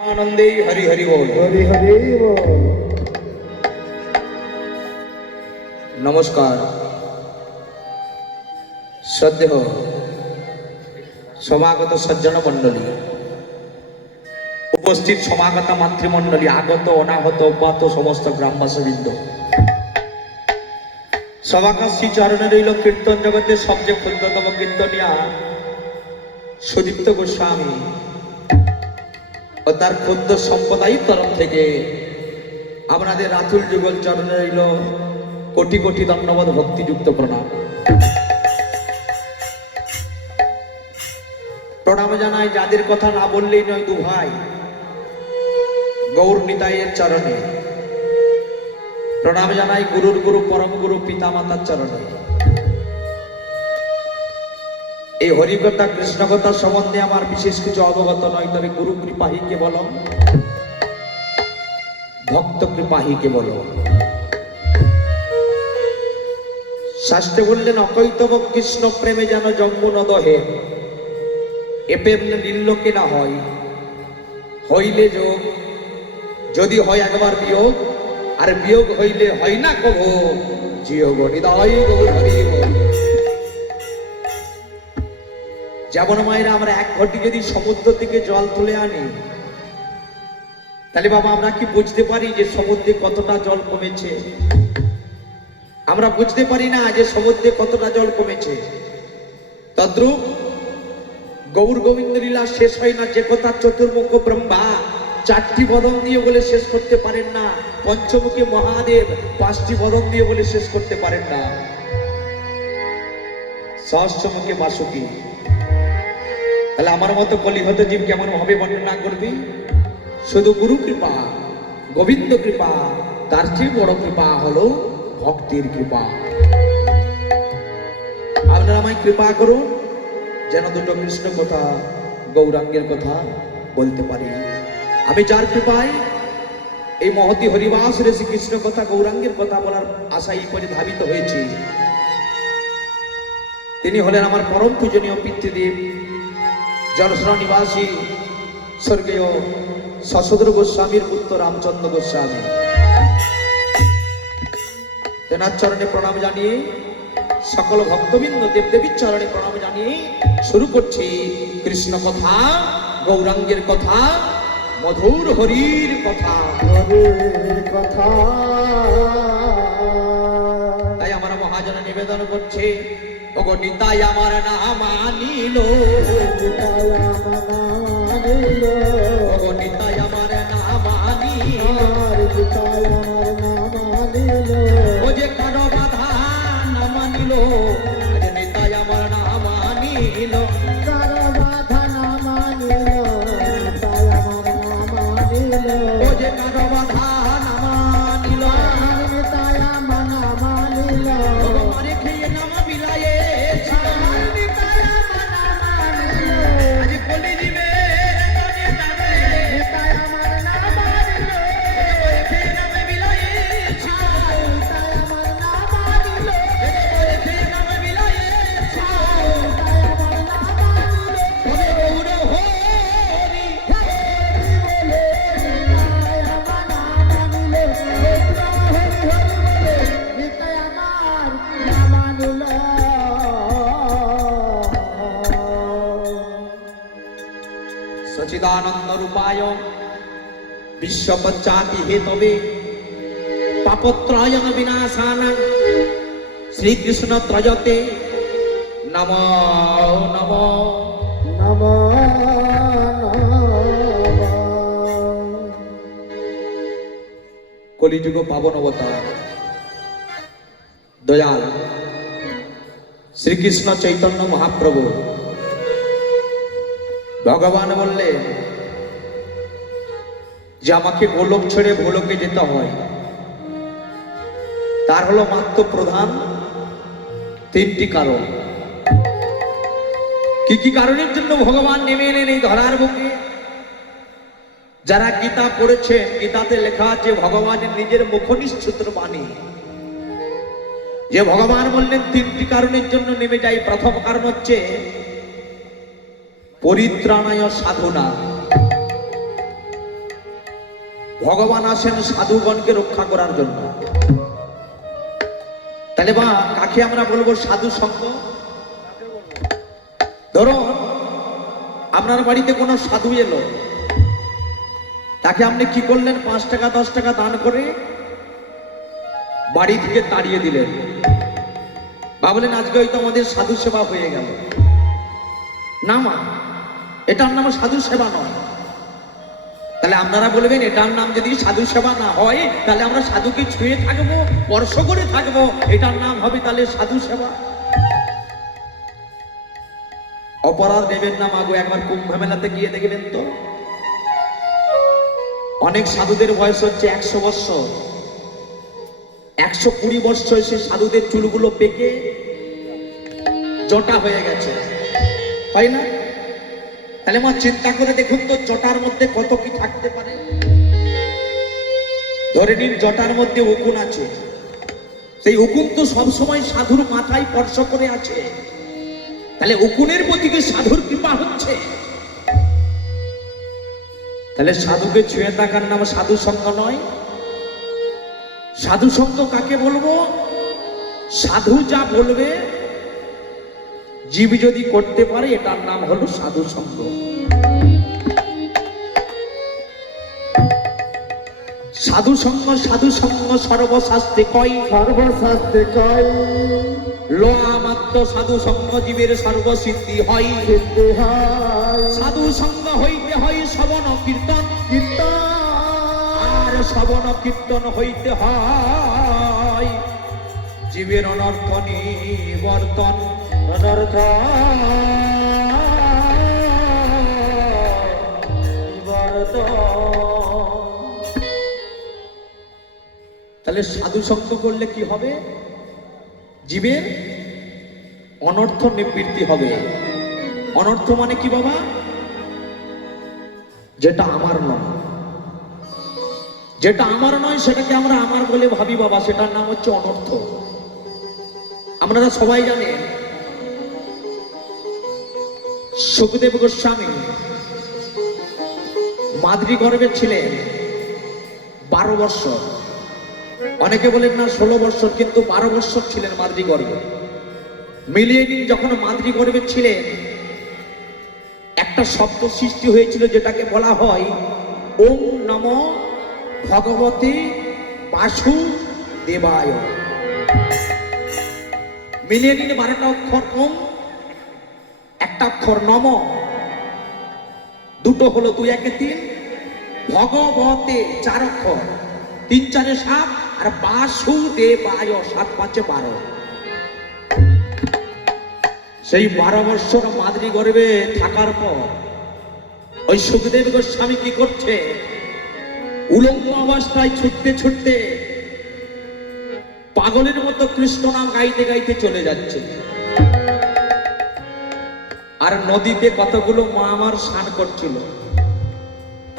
आनंदे हरि हरि बोल। हरि हरि बोल। नमस्कार श्रद्धेय समागत सज्जन मंडली, उपस्थित समागत मातृमंडली, आगत अनागत अज्ञात समस्त ग्रामवासीबृंद, सभाका श्री चरणे रইল कीर्तन जगते सबचेয়ে ক্ষুদ্রতম কীর্তনিয়া সুদীপ্ত গোস্বামী ও তার ক্ষুদ্র সম্প্রদায়ের তরফ থেকে আপনাদের রাতুল যুগল চরণে রইল কোটি কোটি ধন্যবাদ, ভক্তিযুক্ত প্রণাম। প্রণাম জানাই যাদের কথা না বললেই নয়, দু ভাই গৌর নিতাইয়ের চরণে। প্রণাম জানাই গুরুর গুরু পরম গুরু পিতা মাতার চরণে। এই হরিকথা কৃষ্ণকথা সম্বন্ধে আমার বিশেষ কিছু অবগত নয়, তবে গুরু কৃপাহি কেবলম, ভক্ত কৃপাহি কেবলম। শাস্ত্রে বললেন অকৈতব কৃষ্ণ প্রেমে যেন যৌবন দহে, এ প্রেম নির্লোকে না হয়, হইলে যোগ, যদি হয় একবার বিয়োগ, আর বিয়োগ হইলে হয় না কভু জিয়োগ। হৃদয় গৌর হরি বল। যেমন মায়েরা আমরা এক ঘটি যদি সমুদ্র থেকে জল তুলে আনি, তাহলে বাবা আমরা কি বুঝতে পারি যে সমুদ্রে কতটা জল কমেছে? আমরা বুঝতে পারি না যে সমুদ্রে কতটা জল কমেছে। তদ্রূপ গৌর গোবিন্দ লীলা শেষ হয় না, যে কথা চতুর্মুখ ব্রহ্মা চারটি বদন দিয়ে বলে শেষ করতে পারেন না, পঞ্চমুখী মহাদেব পাঁচটি বদন দিয়ে বলে শেষ করতে পারেন না, সহস্রমুখী বাসুকী। তাহলে আমার মতো কলিহত জীব কেমন ভাবে বর্ণনা করবি? শুধু গুরু কৃপা, গোবিন্দ কৃপা, তার চেয়ে বড় কৃপা হলো ভক্তির কৃপা। আপনারা আমায় কৃপা করুন যেন দুটো কৃষ্ণ কথা, গৌরাঙ্গের কথা বলতে পারি। আমি যার কৃপায় এই মহতি হরিবাস ঋষি কৃষ্ণ কথা, গৌরাঙ্গের কথা বলার আশাই করে ধাবিত হয়েছি, তিনি হলেন আমার পরম পূজনীয় পিতৃদেব, জলসরা নিবাসী স্বর্গীয় শশধর গোস্বামীর পুত্র রামচন্দ্র গোস্বামী। তেনার চরণে প্রণাম জানিয়ে, সকল ভক্তবৃন্দ দেবদেবীর চরণে প্রণাম জানিয়ে শুরু করছি কৃষ্ণ কথা, গৌরাঙ্গের কথা, মধুর হরির কথা। হরির কথা। তাই আমার মহাজন নিবেদন করছে, ওগো নিতাই আমার নাম আনিল, নিতাই আমার নাম আনিল, ওগো নিতাই আমার নাম আনিল, আর নিতাই আমার নাম আনিল, ও যে কারো বাধা না মানিল, আজ নিতাই আমার নাম আনিল, কারো বাধা নাম আনিল, নিতাই আমার নাম আনিল, ও যে কারো বাধা না মানিল, আর নিতাই আমার নাম আনিল, ওগো মারে খেয়ে নাম বিলায়ে, আর নিতাই আমার নাম আনিল, আজ কলি দিবে তনে যাবে, নিতাই আমার নাম আনিল, ওগো মারে খেয়ে নাম বিলায়ে, আর নিতাই আমার নাম আনিল, ওগো মারে খেয়ে নাম বিলায়ে, নিতাই আমার নাম আনিল, ওগো গৌর হরি, বলে নিতাই আমার নাম আনিল, হরি হরি বলে নিতাই আমার নাম আনিল। সচিদানন্দ রূপায় বিশ্বপচ্চাতি হেতবে পাপত্রয়ন বিনাশানা শ্রীকৃষ্ণ ত্রয়তে নম নম। নম কলিযুগ পাবন অবতার দয়াল শ্রীকৃষ্ণ চৈতন্য মহাপ্রভু ভগবান বললেন যে আমাকে গোলক ছেড়ে ভোলকে যেতে হয়, তার হলো মাত্র প্রধান তিনটি কারণ। কি কি কারণের জন্য ভগবান নেমে এলেন এই ধরার বুকে? যারা গীতা পড়েছেন, গীতাতে লেখা আছে ভগবানের নিজের মুখনিঃসৃত বাণী, যে ভগবান বললেন তিনটি কারণের জন্য নেমে যাই। প্রথম কারণ হচ্ছে পরিত্রাণায় সাধনা, ভগবান আসেন সাধুগণকে রক্ষা করার জন্য। তাহলে বা কাকে আমরা বলবো সাধু সঙ্গ? ধরুন আপনার বাড়িতে কোনো সাধু এলো, তাকে আপনি কি করলেন? 5 টাকা 10 টাকা দান করে বাড়ি থেকে তাড়িয়ে দিলেন। ভাবলেন আজকে হয়তো আমাদের সাধু সেবা হয়ে গেল। না মা, এটার নাম সাধু সেবা নয়। তাহলে আপনারা বলবেন এটার নাম যদি সাধু সেবা না হয়, তাহলে আমরা সাধুকে ছুঁয়ে থাকবো, স্পর্শ করে থাকবো, এটার নাম হবে তাহলে সাধু সেবা? অপরাধ নেবেন না মাগো, একবার কুম্ভ মেলাতে গিয়ে দেখবেন তো, অনেক সাধুদের বয়স হচ্ছে 100 বৎসর, 120 বৎসর, সে সাধুদের চুলগুলো পেকে জটা হয়ে গেছে, হয় না? তাহলে মা চিন্তা করে দেখুন তো জটার মধ্যে কত কি থাকতে পারে। ধরে নিন জটার মধ্যে উকুন আছে, সেই উকুন তো সবসময় সাধুর মাথায় স্পর্শ করে আছে, তাহলে উকুনের প্রতি কি সাধুর কৃপা হচ্ছে? তাহলে সাধুকে ছুঁয়ে থাকার নাম সাধু সঙ্গ নয়। সাধু সঙ্গ কাকে বলবো? সাধু যা বলবে জীব যদি করতে পারে, এটার নাম হলো সাধু সঙ্গ। সাধু সঙ্গ, সাধু সঙ্গ সর্বশাস্ত্রে কয়, সর্বশাস্ত্রে কয়, লোয়া মাত্র সাধু সঙ্গ জীবের সর্বসিদ্ধি হয়। সিদ্ধি হয়। সাধু সঙ্গ হইতে হয় শ্রবণ কীর্তন, কীর্তন আর শ্রবণ কীর্তন হইতে হয় জীবের অনর্থ নিবর্তন। অনর্থ তাহলে সাধু সঙ্গ করলে কি হবে? জীবের অনর্থ নিবৃত্তি হবে। অনর্থ মানে কি বাবা? যেটা আমার নয়, যেটা আমার নয় সেটাকে আমরা আমার বলে ভাবি বাবা, সেটার নাম হচ্ছে অনর্থ। আপনারা সবাই জানেন সুখদেব গোস্বামী মাদ্রি গর্ভে ছিলেন 12 বৎসর, অনেকে বলেন না 16 বৎসর, কিন্তু 12 বৎসর ছিলেন মাদ্রি গর্ভে। মিলিয়ে নিন, যখন মাদ্রি গর্ভে ছিলেন একটা শব্দ সৃষ্টি হয়েছিল যেটাকে বলা হয় ওম নমো ভগবতে বাসুদেবায়। মিলিয়ে নিন 12টা অক্ষর ওম, একটা অক্ষর নম, দুটো হলো 2 একে 3, ভগবতে 4 অক্ষর, 3 4 7, আর বাসুদেবায় 7 5 12। সেই 12 বৎসর মাদ্রি গর্ভে থাকার পর ওই সুখদেব গোস্বামী কি করছে? উলঙ্গ অবস্থায় ছুটতে ছুটতে পাগলের মতো কৃষ্ণ নাম গাইতে গাইতে চলে যাচ্ছে। আর নদীতে কতগুলো মা আমার স্নান করছিল,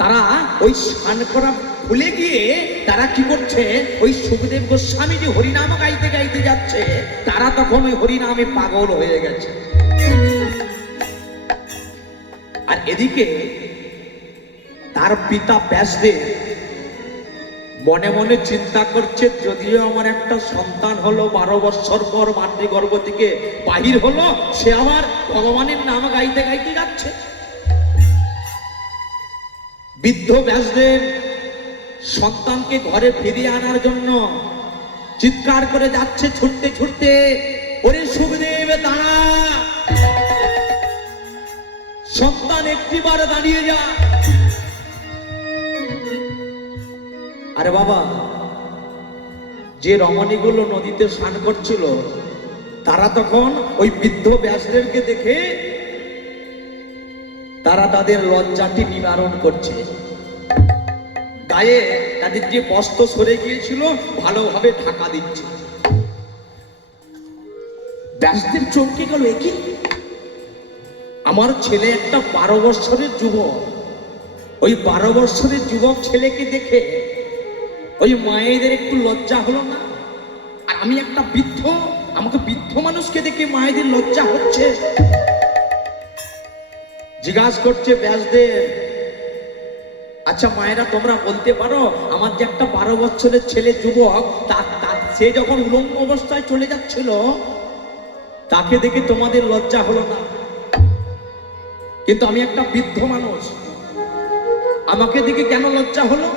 তারা ওই স্নান করা ভুলে গিয়ে তারা কি করছে? ওই সুখদেব গোস্বামী যে হরিনাম গাইতে গাইতে যাচ্ছে, তারা তখন ওই হরিনামে পাগল হয়ে গেছে। আর এদিকে তার পিতা ব্যাসদেব মনে মনে চিন্তা করছে, যদিও আমার একটা সন্তান হলো 12 বৎসর পর মাতৃ গর্ভ থেকে বাহির হলো, সে আমার ভগবানের নাম গাইতে গাইতে যাচ্ছে। বৃদ্ধ ব্যাসদেব সন্তানকে ঘরে ফিরিয়ে আনার জন্য চিৎকার করে যাচ্ছে ছুটতে ছুটতে, ওরে সুখদেব দাঁড়া, সন্তান একটিবার দাঁড়িয়ে যা। আরে বাবা, যে রমণীগুলো নদীতে স্নান করছিল তারা তখন ওই বৃদ্ধ ব্যাসদেবকে দেখে তারা তাদের লজ্জাটি নিবারণ করছে। গায়ে তাদের যে বস্ত্র সরে গিয়েছিল ভালোভাবে ঢাকা দিচ্ছে। ব্যাসদেব চমকে গেল, একই আমার ছেলে একটা 12 বৎসরের যুবক, ওই 12 বৎসরের যুবক ছেলেকে দেখে ওই মায়েদের একটু লজ্জা হলো না? আর আমি একটা বৃদ্ধ, আমাকে বৃদ্ধ মানুষকে দেখে মায়েদের লজ্জা হচ্ছে। জিজ্ঞাসা করছে ব্যাসদেব, আচ্ছা মায়েরা তোমরা বলতে পারো, আমার যে একটা 12 বছরের ছেলে যুবক, সে যখন উলঙ্গ অবস্থায় চলে যাচ্ছিল, তাকে দেখে তোমাদের লজ্জা হলো না? কিন্তু আমি একটা বৃদ্ধ মানুষ, আমাকে দেখে কেন লজ্জা হলো?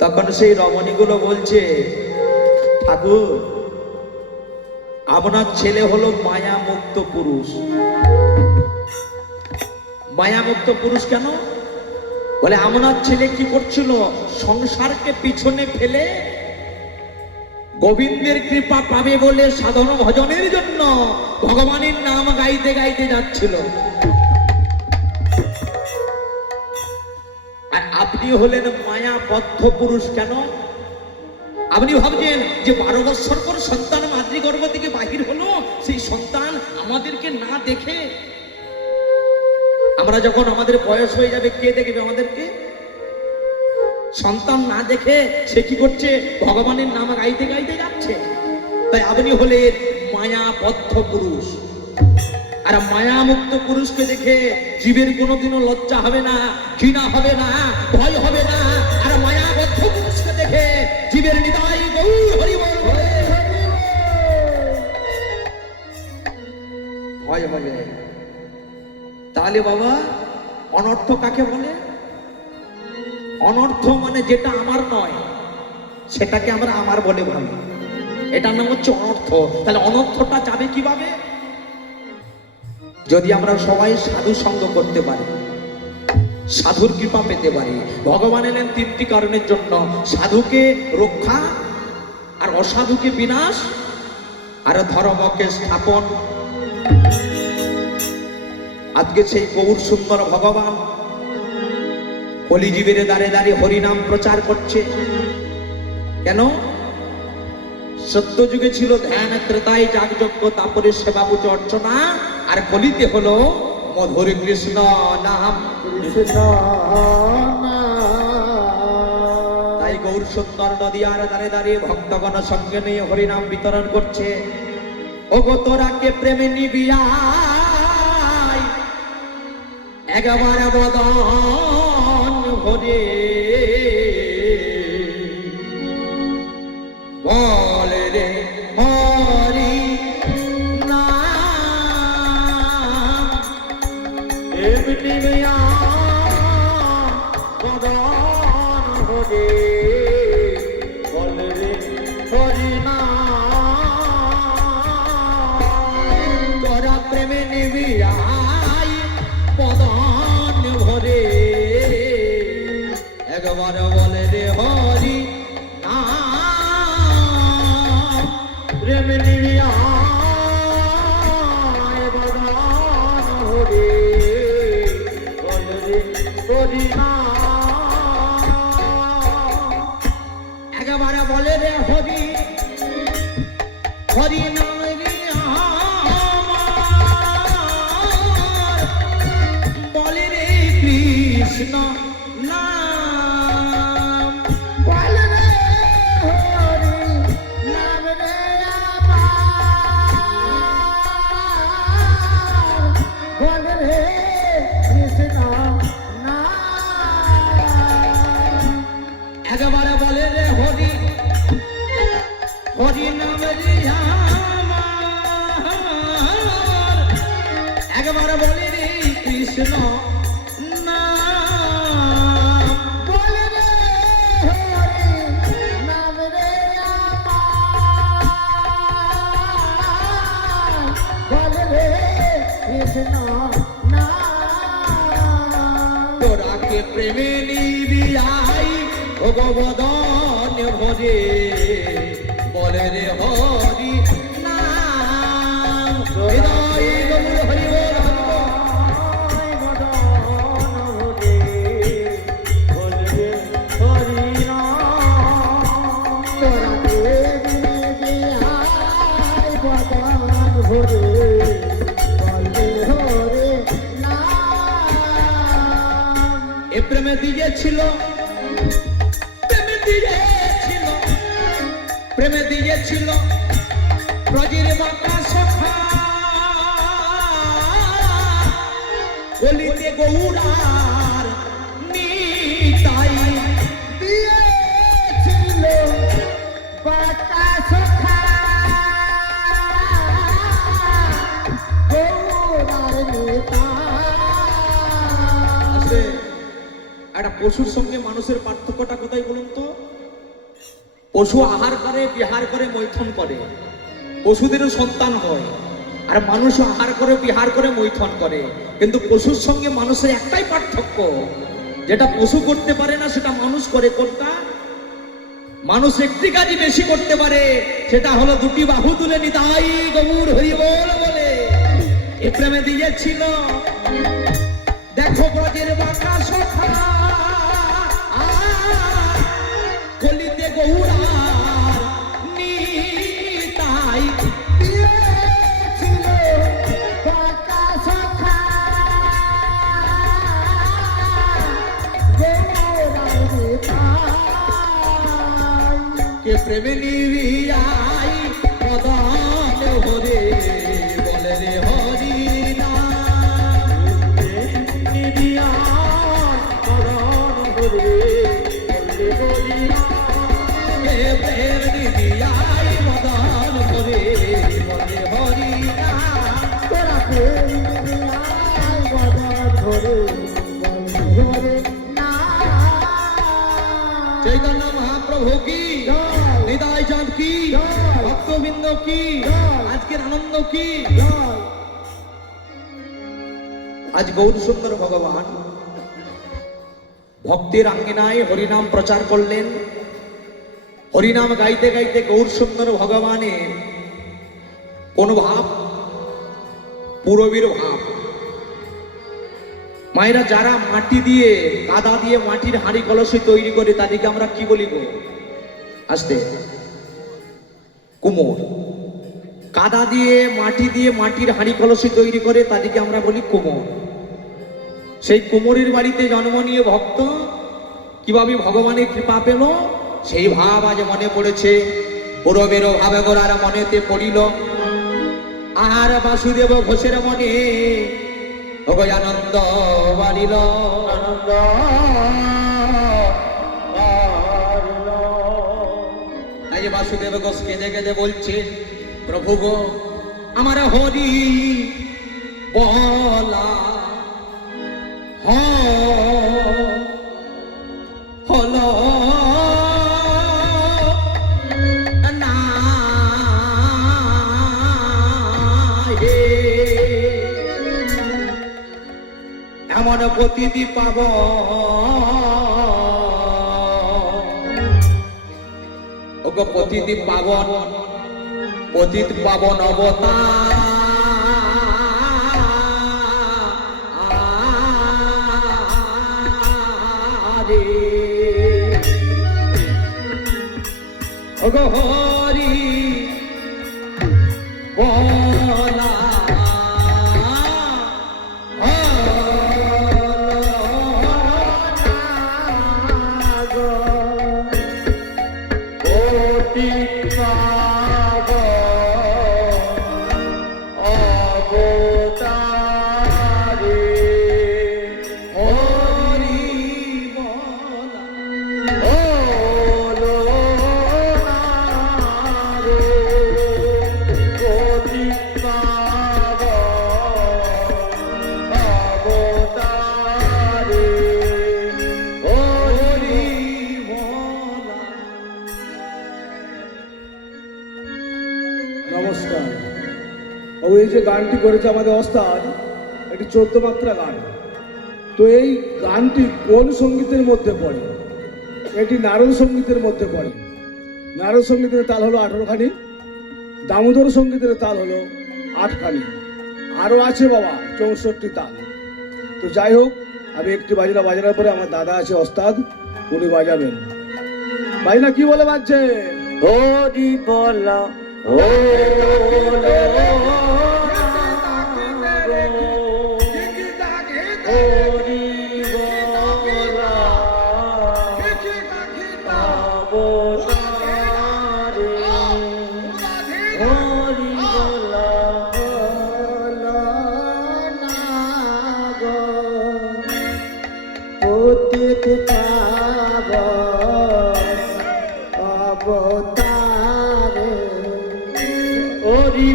তখন সেই রমণীগুলো বলছে, ঠাকুর, আপনার ছেলে হলো মায়া মুক্ত পুরুষ। মায়া মুক্ত পুরুষ কেন? বলে আপনার ছেলে কি করছিল? সংসারকে পিছনে ফেলে গোবিন্দের কৃপা পাবে বলে সাধন ভজনের জন্য ভগবানের নাম গাইতে গাইতে যাচ্ছিল। আর আপনি হলেন মায়াবদ্ধ পুরুষ। কেন? আপনি ভাবছেন যে 12 বছর পর সন্তান মাতৃগর্ভ থেকে বাহির হলো, সেই সন্তান আমাদেরকে না দেখে, আমরা যখন আমাদের বয়স হয়ে যাবে কে দেখবে আমাদেরকে? সন্তান না দেখে সে কি করছে? ভগবানের নাম গাইতে গাইতে যাচ্ছে। তাই আপনি হলেন মায়াবদ্ধ পুরুষ। আর মায়ামুক্ত পুরুষকে দেখে জীবের কোনোদিনও লজ্জা হবে না, ঘৃণা হবে না, ভয় হবে না। আর মায়াবদ্ধ পুরুষকে দেখে জীবের হৃদয় গৌর হরি বল ভয় হবে। তাহলে বাবা, অনর্থ কাকে বলে? অনর্থ মানে যেটা আমার নয় সেটাকে আমরা আমার বলে ভাবি, এটার নাম হচ্ছে অনর্থ। তাহলে অনর্থটা যাবে কিভাবে? যদি আমরা সবাই সাধু সঙ্গ করতে পারি, সাধুর কৃপা পেতে পারি। ভগবান এলেন 3টি কারণের জন্য: সাধুকে রক্ষা, আর অসাধুকে বিনাশ, আর ধর্মকে স্থাপন। আজকে সেই গৌর সুন্দর ভগবান কলিজীবের দ্বারে দ্বারে হরিনাম প্রচার করছে। কেন? সত্য যুগে ছিল ধ্যান, ত্রেতায় যাগযজ্ঞ, তারপরে সেবা পুজো অর্চনা, আর কলিতে হলো মধুর কৃষ্ণ নাম। তাই গৌর সুন্দর নদিয়ার দ্বারে দ্বারে ভক্তগণ সঙ্গে নিয়ে হরিনাম বিতরণ করছে। ওগো তোরাকে প্রেমে নিবিয়া একবার বদন ভরে বলে রে হরি নাম, এমনি বদন ভরে বলে রে হরি নাম। তোরা প্রেমে নিবিয়া বদন ভরে একবার বলে রে হরি নাম, প্রেম নিবিয়া বদন ভরে বলে রে হরি নাম। একবার বলে রে হরি হরি নাম রে আমার, বলে রে কৃষ্ণ নাম, বলে রে হরি নাম রে আমার, বলে রে কৃষ্ণ নাম। একবার বলে রে হরি হরি নাম রে আমার, একবার বলে রে কৃষ্ণ নাম, বলে রে হরি নাম রে আমার, বলে রে কৃষ্ণ নাম। তোরাকে প্রেমে নিবিয়াই ওগো বদন ভরে বলে রে হরি নাম। হৃদয় গৌর হরি বল প্রেমে দিয়েছিল, প্রেমে দিয়েছিল, প্রেমে দিয়েছিল ব্রজের বাঁকা সখা, কলিতে গৌরার একটা পশুর সঙ্গে মানুষের পার্থক্যটা কোথায় বলুন তো? পশু আহার করে, বিহার করে, মৈথুন করে, পশুদেরও সন্তান হয়। আর মানুষ আহার করে, বিহার করে, মৈথুন করে। কিন্তু পশুর সঙ্গে মানুষের একটাই পার্থক্য, যেটা পশু করতে পারে না সেটা মানুষ করে। কোনটা? মানুষ একটি কাজই বেশি করতে পারে, সেটা হলো দুটি বাহু তুলে নিতাই গৌর হরি বল বলে এ প্রেমে দিয়েছিল। দেখো ব্রজের বাঁকা সখা কলিতে গৌরার নিতাই দিয়েছিল বাঁকা সখা গৌরার নিতাই। কে প্রেমে নিবিয়াই মদন হরে বলে রে হরি তোরা প্রেম দিয়াই বদন ধরে ধরে না। চৈতন্য মহাপ্রভু কি, জয়। হৃদয় চাঁদ কি, জয়। ভক্তবৃন্দ কি, জয়। আজকের আনন্দ কি। জয়। আজ গৌর সুন্দর ভগবান ভক্তির আঙ্গিনায় হরিনাম প্রচার করলেন। হরিনাম গাইতে গাইতে গৌর সুন্দর ভগবানের কোন ভাব? পুরবীর ভাব। মায়েরা, যারা মাটি দিয়ে, কাদা দিয়ে মাটির হাঁড়ি কলসি তৈরি করে তাদেরকে আমরা কি বলি গো? আসতে কুমোর। কাদা দিয়ে, মাটি দিয়ে মাটির হাঁড়ি কলসি তৈরি করে তাদেরকে আমরা বলি কুমোর। সেই কুমোরের বাড়িতে জন্ম নিয়ে ভক্ত কিভাবে ভগবানের কৃপা পেল সেই ভাব আজ মনে পড়েছে। পুরবের ভাবে গোরার মনেতে পড়িল, আর বাসুদেব ঘোষের মনে ওগো আনন্দ বাড়িল। আনন্দ বাড়িল। আজ বাসুদেব ঘোষ কেঁদে কেঁদে বলছে, প্রভু গো আমার হরি বলা হলো না হে। এমন প্রতিদি পাব ওগো প্রতিদি পাবন, পতিত পাবন অবতারে ওগো হরি বলা নমস্কার বাবু। এই যে গানটি করেছে আমাদের ওস্তাদ, এটি 14 মাত্রা গান। তো এই গানটি কোন সঙ্গীতের মধ্যে পড়ে? এটি নারদ সঙ্গীতের মধ্যে পড়ে। নারদ সঙ্গীতের তাল হলো 18 খানি, দামোদর সঙ্গীতের তাল হলো 8 খানি, আরও আছে বাবা 64 তাল। তো যাই হোক, আমি একটি বাজনা বাজানোর পরে আমার দাদা আছে ওস্তাদ, উনি বাজাবেন। বাজনা কি বলে বাজছে? হরি বলা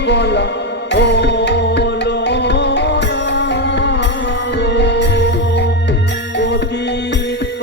বলা হলো না গো, পতিত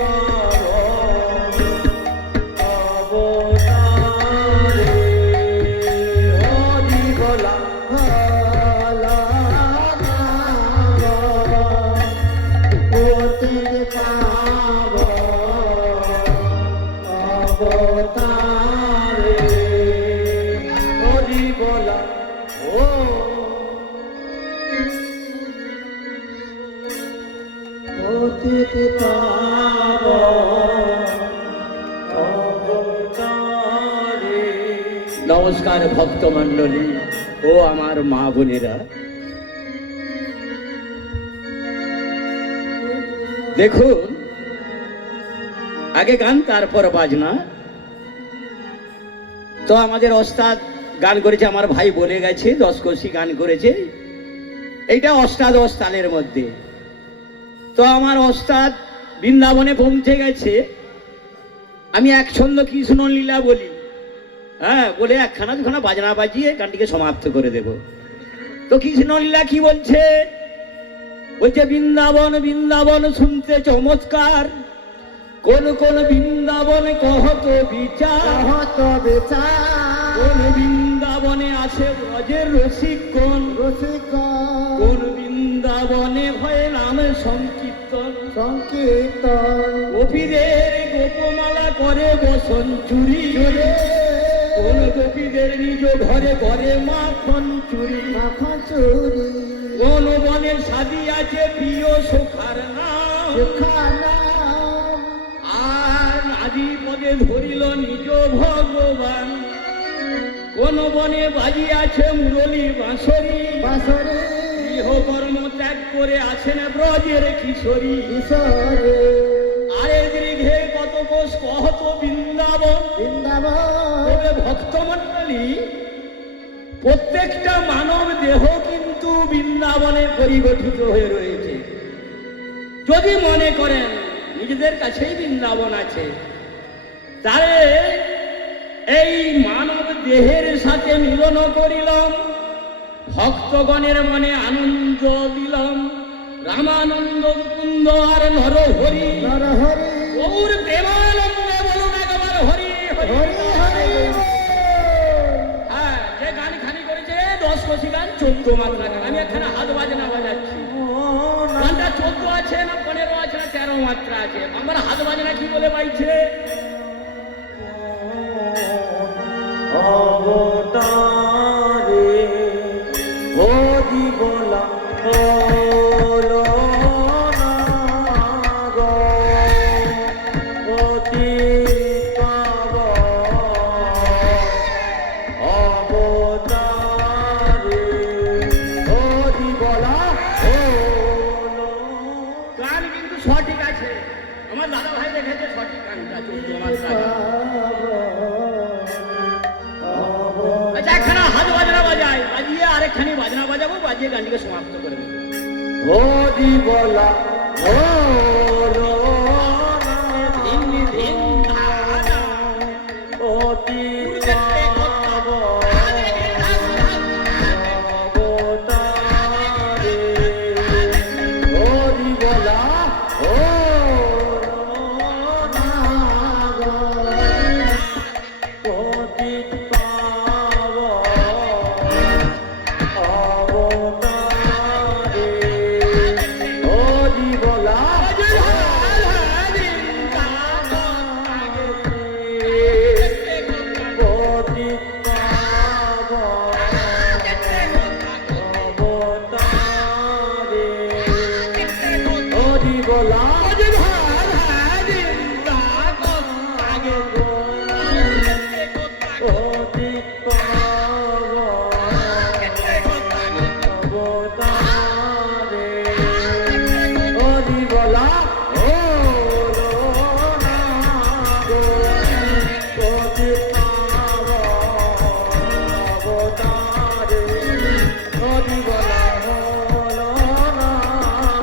নমস্কার ভক্তমণ্ডলী ও আমার মা বোনেরা। দেখুন, আগে গান তারপর বাজনা। তো আমাদের ওস্তাদ গান করেছে, আমার ভাই বলে গেছে 10 কষি গান করেছে, এইটা অষ্টাদশ তালের মধ্যে। তো আমার ওস্তাদ বৃন্দাবনে পৌঁছে গেছে, আমি এক ছন্দ কৃষ্ণ লীলা বলি, হ্যাঁ বলে একখানা দুখানা বাজনা বাজিয়ে গানটিকে সমাপ্ত করে দেব। তো কৃষ্ণ লীলা কি বলছে? বলছে বৃন্দাবন বৃন্দাবন শুনতে চমৎকার, কোন কোন বৃন্দাবন কহত বিচার, কহত বিচার, কোন বৃন্দাবনে আছে ব্রজের রসিকগণ, কোন বৃন্দাবনে ভয়ে নাম সংকীর্তন, সংকীর্তন, গোপীদের গোপমালা করে বসন চুরি, কোন গোপীদের নিজ ঘরে ঘরে মাখন চুরি, মাখন চুরি, কোন বনে সাদি আছে প্রিয় সখার নাম, সুখানা, আর আদি পদে ধরিল নিজ ভগবান, কোন বনে বাজি আছে মুরলী বাঁশরি, বাঁশরি, গৃহকর্ম ত্যাগ করে আছেন ব্রজের কিশোরী, কিশোরী, আরে দীর্ঘে কত কোষ কহত বৃন্দাবন। বৃন্দাবন, তবে ভক্তমণ্ডলী, প্রত্যেকটা মানব দেহ কিন্তু বৃন্দাবনে পরিগঠিত হয়ে রয়েছে। যদি মনে করেন নিজেদের কাছেই বৃন্দাবন আছে, তাহলে এই মানব দেহের সাথে মিলন করিলাম, ভক্তগণের মনে আনন্দ দিলাম, রামানন্দ মুকুন্দ আর নরহরি, নরহরি, গৌর প্রেমানন্দে বলুন একবার হরি হরি হরি হরি বল। হ্যাঁ, যে গান খানি করেছে 10 কষি গান 14 মাত্রা গান। আমি এখানে হাত বাজনা বাজাচ্ছি, গানটা 14 আছে না 15 আছে না 13 মাত্রা আছে। আমার হাত বাজনা কি বলে বাইছে? অবতারে হরি বলা হলো না গো, অতি অবতারে হরি বলা হলো। গান কিন্তু সঠিক আছে, আমার দাদা ভাই দেখেছে সঠিক গানটা 14 মাত্রা গান। আচ্ছা, একখানা হাত বাজনা বাজাই, বাজিয়ে আরেকখানি বাজনা বাজাবো, বাজিয়ে গানটিকে সমাপ্ত করে দেবো। হরি বলা হলো ধিন ধিন ধানা, অতি অবতারে হরি বলা হলো না গো, পতিত পাবন অবতারে হরি বলা পতিত পাবন অবতারে হরি বলা পতিত পাবন অবতারে হরি বলা হলো না গো, পতিত পাবন অবতারে হরি বলা হলো না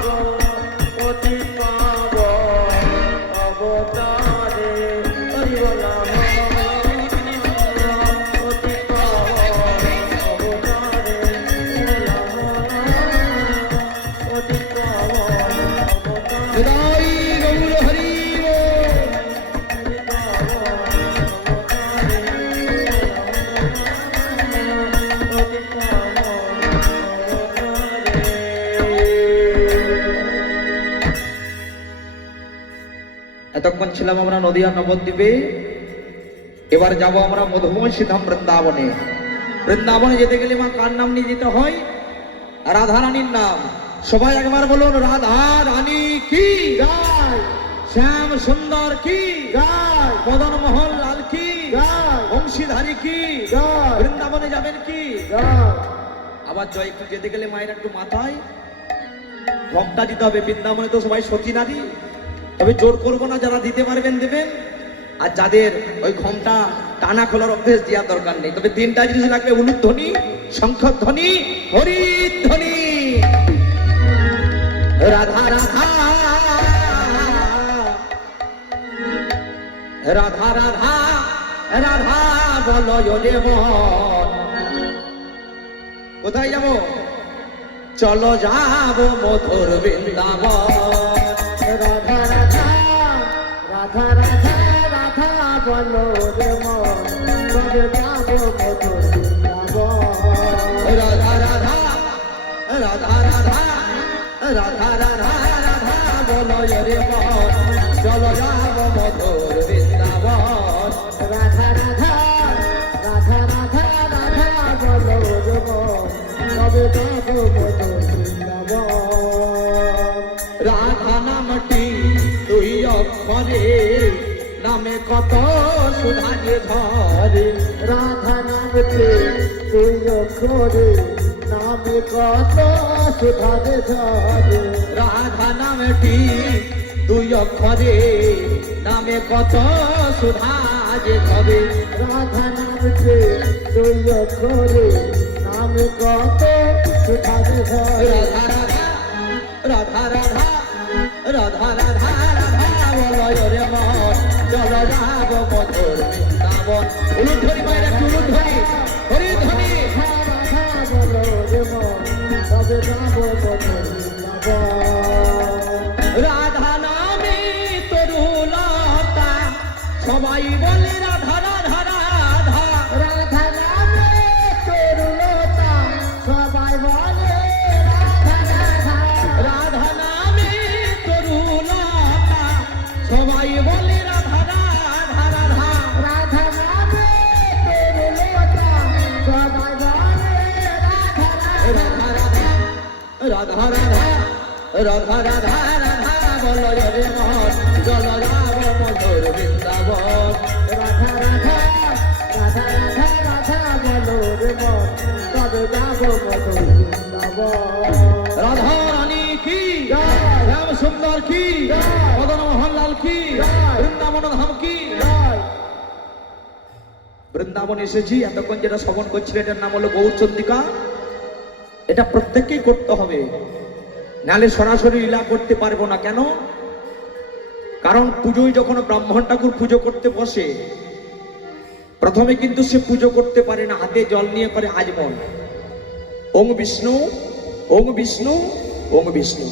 গো, পতিত পাবন অবতারে হরি বলা হলো না, পতিত পাবন অবতারে বলা হলো না, পতিত পাবন অবতারে জয় গৌর হরি বল। এতক্ষণ ছিলাম আমরা নদিয়া নবদ্বীপে, এবার যাব আমরা মধুময় ধাম বৃন্দাবনে। বৃন্দাবনে যেতে গেলে মা কার নাম নিয়ে যেতে হয়? রাধা রানীর নাম। সবাই একবার বলুন, রাধা রানী কি জয়, শ্যাম সুন্দর কি জয়, মদন মোহন লাল কি জয়, বংশীধারী কি জয়। বৃন্দাবনে যাবেন কি? যাই। আবার জয় একটু যেতে গেলে মায়ের একটু মাথায় ঘোমটা দিতে হবে। বৃন্দাবনে তো সবাই সতী নারী, তবে জোর করবো না, যারা দিতে পারবেন দেবেন, আর যাদের ওই ঘোমটা টানা খোলার অভ্যেস দেওয়ার দরকার নেই। তবে তিনটা জিনিস লাগবে: উলুধ্বনি, শঙ্খধ্বনি, হরিধ্বনি। রাধা রাধা রাধা রাধা রাধা বলো রে মন। কোথায় যাব? চলো যাব মধুর বৃন্দাবন। রাধা রাধা রাধা রাধা রাধা বলো রে মন, তবে যাবো মধুর বৃন্দাবন। রাধা রাধা রাধা রাধা রাধা রাধা রাধা বলো রে মন, চলো যাব মধুর বৃন্দাবন। রাধা রাধা রাধা রাধা রাধা বলো রে মন, তবে যাবো মধুর বৃন্দাবন। রাধা নামটি দুই অক্ষরে, নামে কত সুধা যে ধরে। রাধা নামতে তুই অক্ষরে, নামে কত সুধারে ধরে। রাধা নামটি দুই অক্ষরে, নামে কত সুধা যে ধরে। রাধা নামতে তুই অক্ষরে, নামে কত সুধারে ধরে। রাধা রাধা রাধা রাধা রাধা রাধা বলো রে মন, চলো যাব মধুর বৃন্দাবন। উলুধ্বনি মায়ের একটু উলুধ্বনি, হরিধ্বনি। রাধা বলো রে মন, তবে যাবো মধুর বৃন্দাবন। রাধা নামে তরুলতা, সবাই বলে রাধা রাধা রাধা। রাধা নামে তরুলতা, সবাই বলে রাধা রাধা। রাধা নামে তরুলতা, সবাই বলে রাধা রাধা রাধা। রাধা নামে তরুলতা, সবাই বলে রাধা রাধা। রাধা রাধা রাধা রাধা রাধা বলো রে মন, চলো যাব মধুর বৃন্দাবন। রাধা রাধা রাধা রাধা রাধা বলো রে মন, তবে যাবো মধুর বৃন্দাবন। রাধা রানী কি, জয়। শ্যাম সুন্দর কি, জয়। মদন মোহনলাল কি, জয়। বৃন্দাবন ধাম কি। জয়। বৃন্দাবন এসেছি, এতক্ষণ যেটা শ্রবণ করছিল এটার নাম হলো গৌরচন্দ্রিকা। এটা প্রত্যেককেই করতে হবে, নালে সরাসরি লীলা করতে পারবো না। কেন? কারণ পুজোয় যখন ব্রাহ্মণ ঠাকুর পুজো করতে বসে, প্রথমে কিন্তু সে পুজো করতে পারে না, হাতে জল নিয়ে করে আজমন, ওং বিষ্ণু ওং বিষ্ণু ওং বিষ্ণু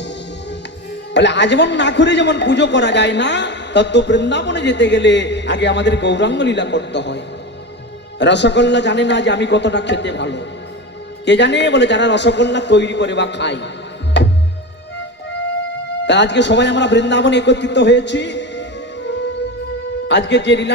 বলে আজমন না করে যেমন পুজো করা যায় না, তত বৃন্দাবনে যেতে গেলে আগে আমাদের গৌরাঙ্গ লীলা করতে হয়। রসগোল্লা জানে না যে আমি কতটা খেতে ভালো, কে জানে? বলে যারা রসগোল্লা তৈরি করে বা খায়। তা আজকে সবাই আমরা বৃন্দাবনে একত্রিত হয়েছি। আজকে যে লীলা